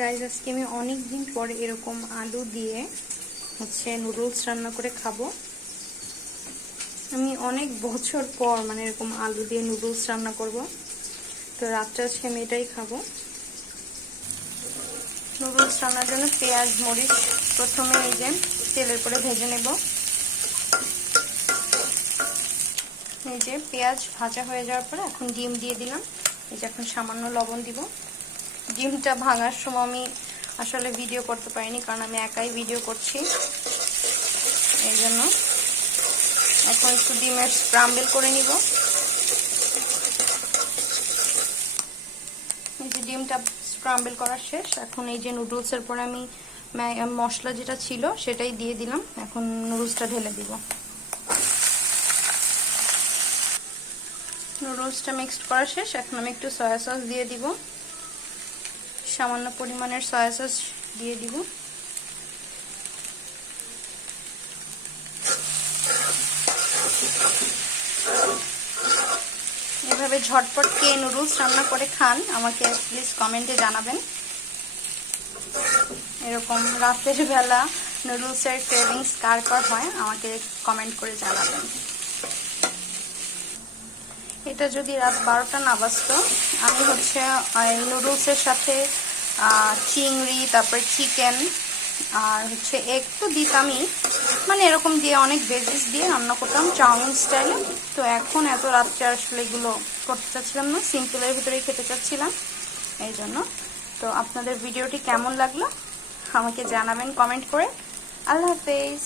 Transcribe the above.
Guys, আজকে আমি অনেক দিন পর এরকম আলু দিয়ে নুডলস রান্না করে খাবো। আমি অনেক বছর পর এরকম আলু দিয়ে নুডলস রান্না করব। তো রাত্রে আজকে আমি এটাই খাবো। নুডলস রান্নার জন্য পেঁয়াজ মরিচ প্রথমে এই যে তেলের পরে ভেজে নেব। এই যে পেঁয়াজ ভাজা হয়ে যাওয়ার পরে এখন ডিম দিয়ে দিলাম। এই যে এখন সামান্য লবণ দিব। ডিমটা ভাঙার সময় আমি আসলে ভিডিও করতে পারিনি, কারণ আমি একাই ভিডিও করছি। এই জন্য এখন একটু ডিমের স্ক্রাম্বল করে নিব। এই যে ডিমটা স্ক্রাম্বল করা শেষ। এখন এই যে নুডলসের পরে আমি মশলা যেটা ছিল সেটাই দিয়ে দিলাম। এখন নুডলসটা ঢেলে দিব। নুডলসটা মিক্সড করা শেষ। এখন আমি একটু সয়া সস দিয়ে দিব। সামান্য পরিমাণের সয়া সস দিয়ে দিব। এভাবে ঝটপট কে নুডলস রান্না করে খান আমাকে প্লিজ কমেন্টে জানাবেন। এরকম রাতের বেলা নুডলসের ক্রেভিংস কার কার হয় আমাকে কমেন্ট করে জানাবেন। এটা যদি রাত 12টা না বাজতো, আমি নুডলসের সাথে চিংড়ি, তারপরে চিকেন আর এগ তো দিতামই, এরকম দিয়ে অনেক ভেজিস দিয়ে রান্না করতাম চাউমিন স্টাইলে। তো এখন এত রাত্রে আসলে এগুলো করতে চাচ্ছিলাম না, সিম্পলের ভিতরেই খেতে চাচ্ছিলাম এই জন্য। তো আপনাদের ভিডিওটি কেমন লাগলো আমাকে জানাবেন কমেন্ট করে। আল্লাহ হাফেজ।